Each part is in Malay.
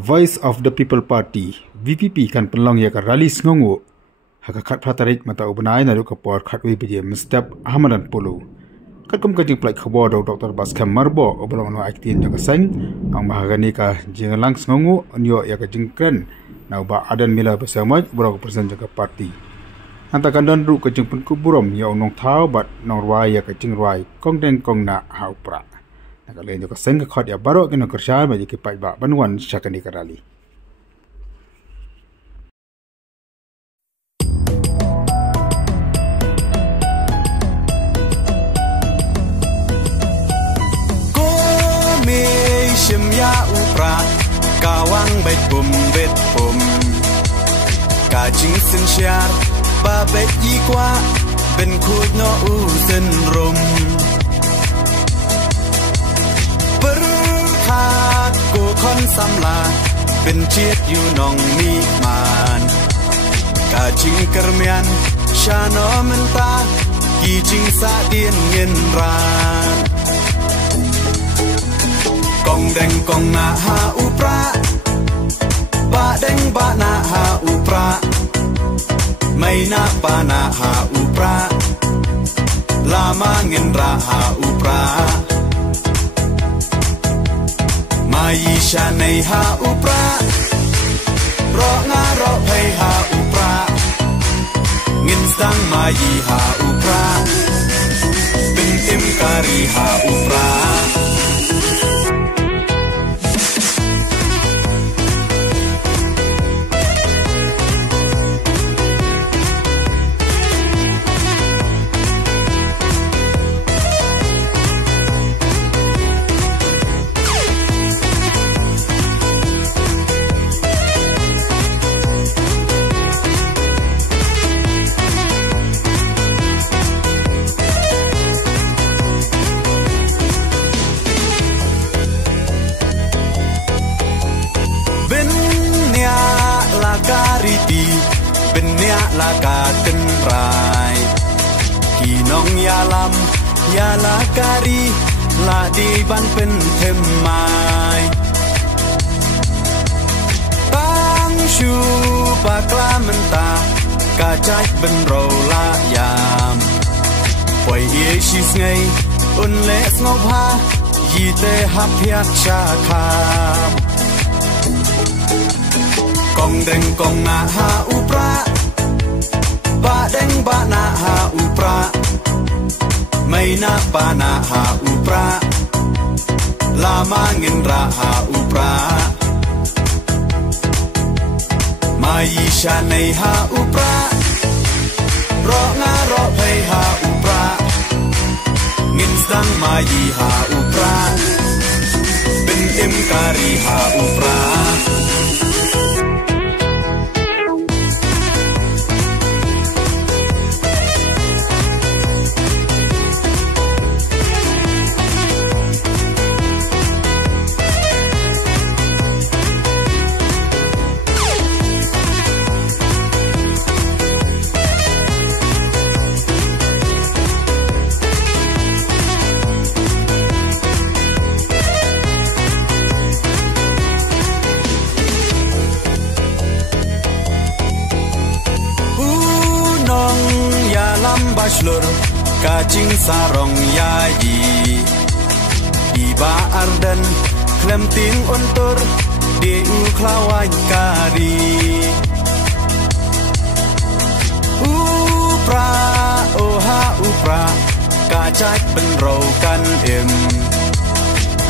Voice of the People Party VPP kan penlong ya ka rally sngongo haka khat pratarik mata ubnai na ka por khatwi bidi mustap ahmadan polo katum ka jing plai khabo do Dr. Baskam Marbo oblong no aktin jaga sang ang mahagani ka jingalang sngongo onyo ya ka jingkren na ba adan mila besamaj bro present jaga party anta kandan ru ka jing pun kuburom ya onong thau bat nong rwai ya ka jing rwai kong deng kong na haupra nakale jaga sang ka khot ya baro kino kersha ma jiki pai ba banwan syakani karali ya upra kawang bet pum kajing sen syar ba bet yi kwa ben khut no u sen rum berkhat ko khon samla ben chiet yu nong mi man kajing kermian shano menta ki jing sa dien ngin ran kong deng kong na ha upra ba deng ba na ha upra mai na pa na ha upra lama ngin ra ha upra mai sha nei ha upra ro nga ro phai ha upra ngin sang mai ha upra bin tim kari ha upra laka tenrai kinong yalam yala kari la di ban pen themai tang shu bakla menta ka chai ben ro la yam poi ye shi ngai un le ngop ha yi te hap hiat cha kham kong deng kong na ha upra ba deng ba na ha upra mai na pa na ha upra lama ngin ra ha upra mai sha nei ha upra ro nga ro phai ha upra ngin sang mai ha upra bin tim kari ha upra Bashlur kacing sarong yayi iba ardan klemting untur di uklawan kari upra oha upra kacak benrokan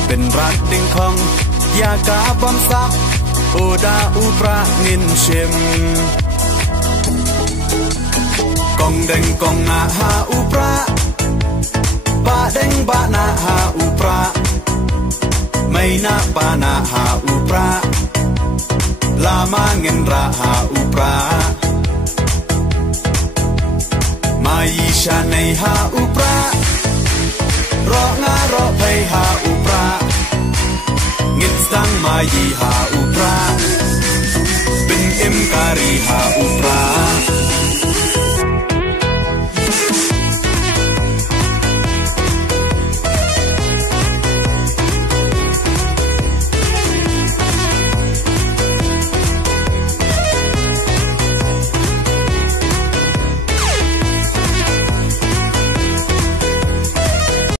ben rat ding khong ya ka bom sak oda upra ngin shim kong deng kong na ha upra ba deng ba na ha upra mai na pa na ha upra lama ngin ra ha upra mai sha nei ha upra ro nga ro phai ha upra ngin sang mai ha upra bin im kari ha upra